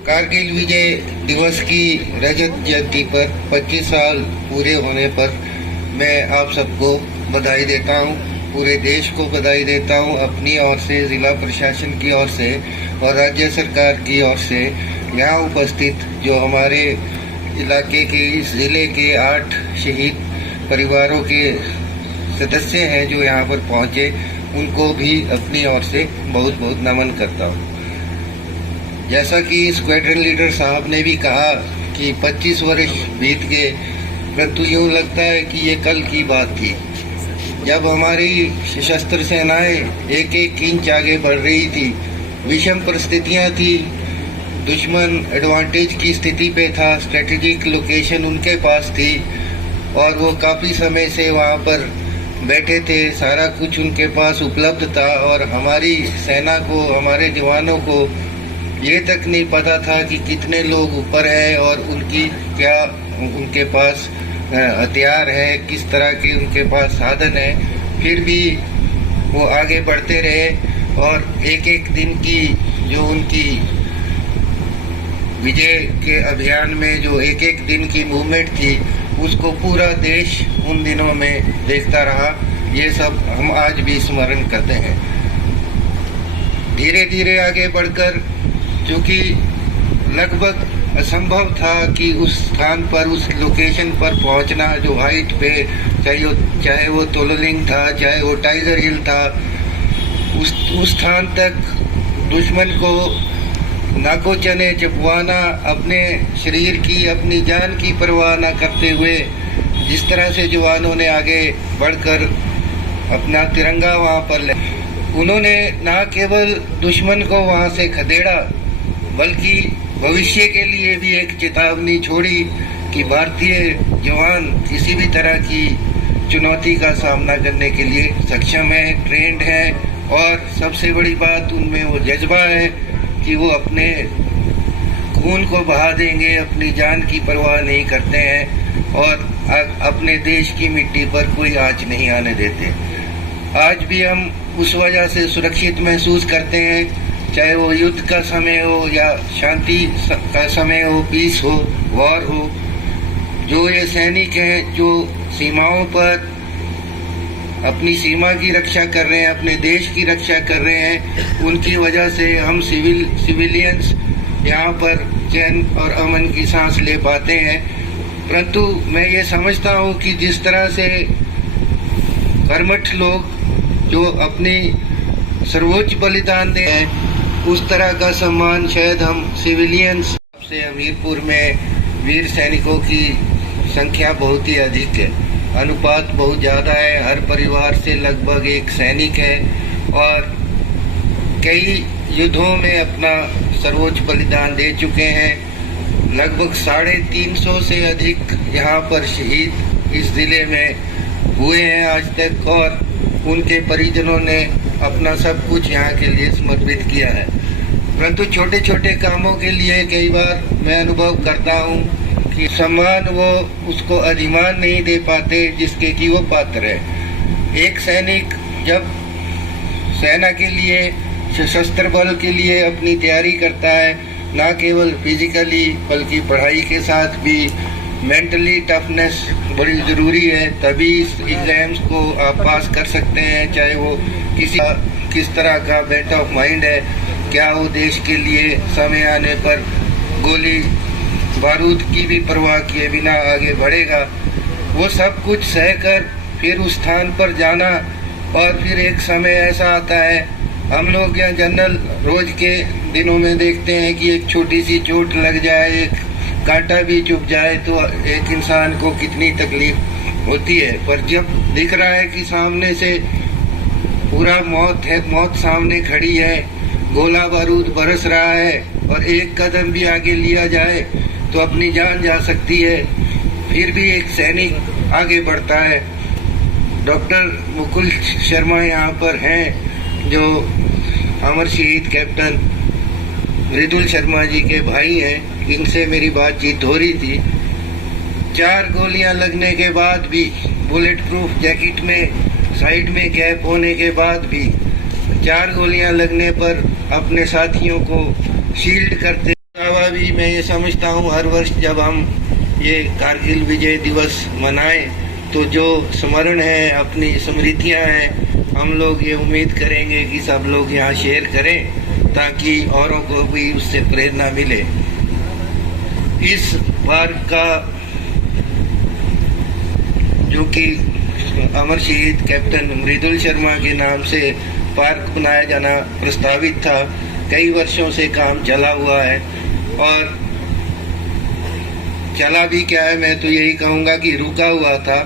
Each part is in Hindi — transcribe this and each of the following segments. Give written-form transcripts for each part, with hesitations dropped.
कारगिल विजय दिवस की रजत जयंती पर 25 साल पूरे होने पर मैं आप सबको बधाई देता हूं, पूरे देश को बधाई देता हूं, अपनी ओर से, जिला प्रशासन की ओर से और राज्य सरकार की ओर से। यहाँ उपस्थित जो हमारे इलाके के, इस जिले के 8 शहीद परिवारों के सदस्य हैं जो यहाँ पर पहुँचे, उनको भी अपनी ओर से बहुत बहुत नमन करता हूँ। जैसा कि स्क्वाड्रन लीडर साहब ने भी कहा कि 25 वर्ष बीत गए, परंतु यूँ लगता है कि ये कल की बात थी जब हमारी सशस्त्र सेनाएं एक एक इंच आगे बढ़ रही थी। विषम परिस्थितियां थी, दुश्मन एडवांटेज की स्थिति पे था, स्ट्रेटेजिक लोकेशन उनके पास थी और वो काफ़ी समय से वहाँ पर बैठे थे, सारा कुछ उनके पास उपलब्ध था और हमारी सेना को, हमारे जवानों को ये तक नहीं पता था कि कितने लोग ऊपर हैं और उनकी क्या उनके पास हथियार है, किस तरह के उनके पास साधन है। फिर भी वो आगे बढ़ते रहे और एक एक दिन की जो उनकी विजय के अभियान में जो एक एक दिन की मूवमेंट थी, उसको पूरा देश उन दिनों में देखता रहा। ये सब हम आज भी स्मरण करते हैं। धीरे धीरे आगे बढ़कर, क्योंकि लगभग असंभव था कि उस स्थान पर, उस लोकेशन पर पहुंचना, जो हाइट पे, चाहे वो तोलोलिंग था, चाहे वो टाइगर हिल था, उस स्थान तक दुश्मन को नाको चने चपवाना, अपने शरीर की, अपनी जान की परवाह न करते हुए जिस तरह से जवानों ने आगे बढ़कर अपना तिरंगा वहाँ पर ले, उन्होंने न केवल दुश्मन को वहाँ से खदेड़ा बल्कि भविष्य के लिए भी एक चेतावनी छोड़ी कि भारतीय जवान किसी भी तरह की चुनौती का सामना करने के लिए सक्षम है, ट्रेंड है और सबसे बड़ी बात उनमें वो जज्बा है कि वो अपने खून को बहा देंगे, अपनी जान की परवाह नहीं करते हैं और अपने देश की मिट्टी पर कोई आँच नहीं आने देते। आज भी हम उस वजह से सुरक्षित महसूस करते हैं, चाहे वो युद्ध का समय हो या शांति का समय हो, पीस हो, वॉर हो। जो ये सैनिक हैं जो सीमाओं पर अपनी सीमा की रक्षा कर रहे हैं, अपने देश की रक्षा कर रहे हैं, उनकी वजह से हम सिविलियंस यहाँ पर चैन और अमन की सांस ले पाते हैं। परंतु मैं ये समझता हूँ कि जिस तरह से कर्मठ लोग जो अपनी सर्वोच्च बलिदान दे हैं, उस तरह का सम्मान शायद हम सिविलियंस से हमीरपुर में वीर सैनिकों की संख्या बहुत ही अधिक है, अनुपात बहुत ज़्यादा है। हर परिवार से लगभग एक सैनिक है और कई युद्धों में अपना सर्वोच्च बलिदान दे चुके हैं। लगभग 350 से अधिक यहाँ पर शहीद इस जिले में हुए हैं आज तक और उनके परिजनों ने अपना सब कुछ यहाँ के लिए समर्पित किया है। परंतु छोटे छोटे कामों के लिए कई बार मैं अनुभव करता हूँ कि सम्मान वो उसको अधिमान नहीं दे पाते जिसके कि वो पात्र है। एक सैनिक जब सेना के लिए, सशस्त्र बल के लिए अपनी तैयारी करता है, ना केवल फिजिकली बल्कि पढ़ाई के साथ भी मेंटली टफनेस बड़ी ज़रूरी है, तभी इस एग्ज़ाम्स को आप पास कर सकते हैं। चाहे वो किस तरह का बेट ऑफ माइंड है, क्या वो देश के लिए समय आने पर गोली बारूद की भी परवाह किए बिना आगे बढ़ेगा, वो सब कुछ सहकर फिर उस स्थान पर जाना। और फिर एक समय ऐसा आता है, हम लोग यहाँ जनरल रोज के दिनों में देखते हैं कि एक छोटी सी चोट लग जाए, एक कांटा भी चुभ जाए तो एक इंसान को कितनी तकलीफ होती है। पर जब दिख रहा है कि सामने से पूरा मौत है, मौत सामने खड़ी है, गोला बारूद बरस रहा है और एक कदम भी आगे लिया जाए तो अपनी जान जा सकती है, फिर भी एक सैनिक आगे बढ़ता है। डॉक्टर मुकुल शर्मा यहाँ पर हैं जो अमर शहीद कैप्टन मृदुल शर्मा जी के भाई हैं, इनसे मेरी बातचीत हो रही थी। 4 गोलियां लगने के बाद भी, बुलेट प्रूफ जैकेट में साइड में गैप होने के बाद भी, 4 गोलियां लगने पर अपने साथियों को शील्ड करते भी मैं ये समझता हूँ हर वर्ष जब हम ये कारगिल विजय दिवस मनाएं तो जो स्मरण है, अपनी स्मृतियाँ हैं, हम लोग ये उम्मीद करेंगे कि सब लोग यहाँ शेयर करें ताकि औरों को भी उससे प्रेरणा मिले। इस पार्क का जो कि अमर शहीद कैप्टन मृदुल शर्मा के नाम से पार्क बनाया जाना प्रस्तावित था, कई वर्षों से काम चला हुआ है और चला भी क्या है, मैं तो यही कहूँगा कि रुका हुआ था।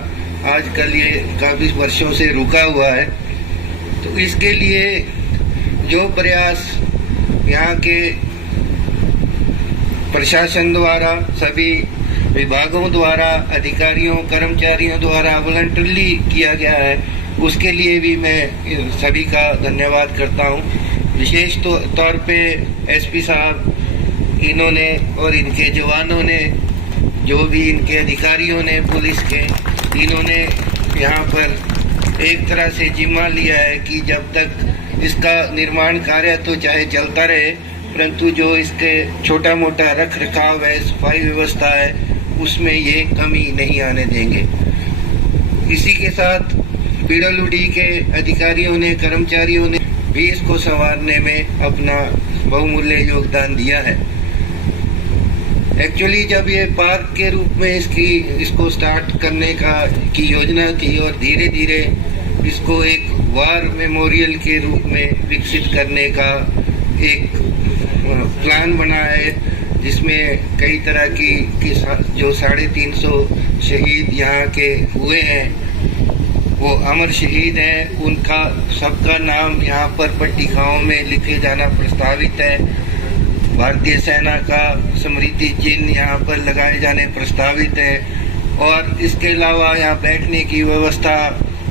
आजकल ये काफ़ी वर्षों से रुका हुआ है। तो इसके लिए जो प्रयास यहाँ के प्रशासन द्वारा, सभी विभागों द्वारा, अधिकारियों कर्मचारियों द्वारा वॉलंटरली किया गया है, उसके लिए भी मैं सभी का धन्यवाद करता हूँ। विशेष तौर पे एसपी साहब, इन्होंने और इनके जवानों ने, जो भी इनके अधिकारियों ने, पुलिस के, इन्होंने यहाँ पर एक तरह से जिम्मा लिया है कि जब तक इसका निर्माण कार्य तो चाहे चलता रहे, परंतु जो इसके छोटा मोटा रख रखाव है, सफाई व्यवस्था है, उसमें ये कमी नहीं आने देंगे। इसी के साथ पीडब्ल्यूडी के अधिकारियों ने, कर्मचारियों ने भी इसको संवारने में अपना बहुमूल्य योगदान दिया है। एक्चुअली जब ये पार्क के रूप में इसको स्टार्ट करने की योजना थी और धीरे धीरे इसको एक वार मेमोरियल के रूप में विकसित करने का एक प्लान बना है, जिसमें कई तरह की जो 350 शहीद यहाँ के हुए हैं, वो अमर शहीद हैं, उनका सबका नाम यहाँ पर पट्टिकाओं में लिखे जाना प्रस्तावित है। भारतीय सेना का स्मृति चिन्ह यहाँ पर लगाए जाने प्रस्तावित है और इसके अलावा यहाँ बैठने की व्यवस्था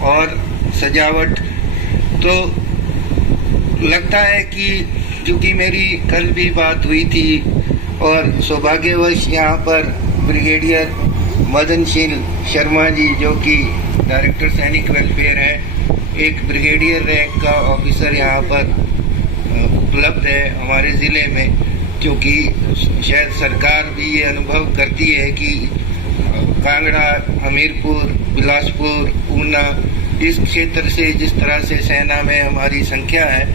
और सजावट। तो लगता है कि क्योंकि मेरी कल भी बात हुई थी और सौभाग्यवश यहाँ पर ब्रिगेडियर मदनशील शर्मा जी, जो कि डायरेक्टर सैनिक वेलफेयर है, एक ब्रिगेडियर रैंक का ऑफिसर यहाँ पर उपलब्ध है हमारे ज़िले में, क्योंकि शायद सरकार भी ये अनुभव करती है कि कांगड़ा, हमीरपुर, बिलासपुर, ऊना, इस क्षेत्र से जिस तरह से सेना में हमारी संख्या है,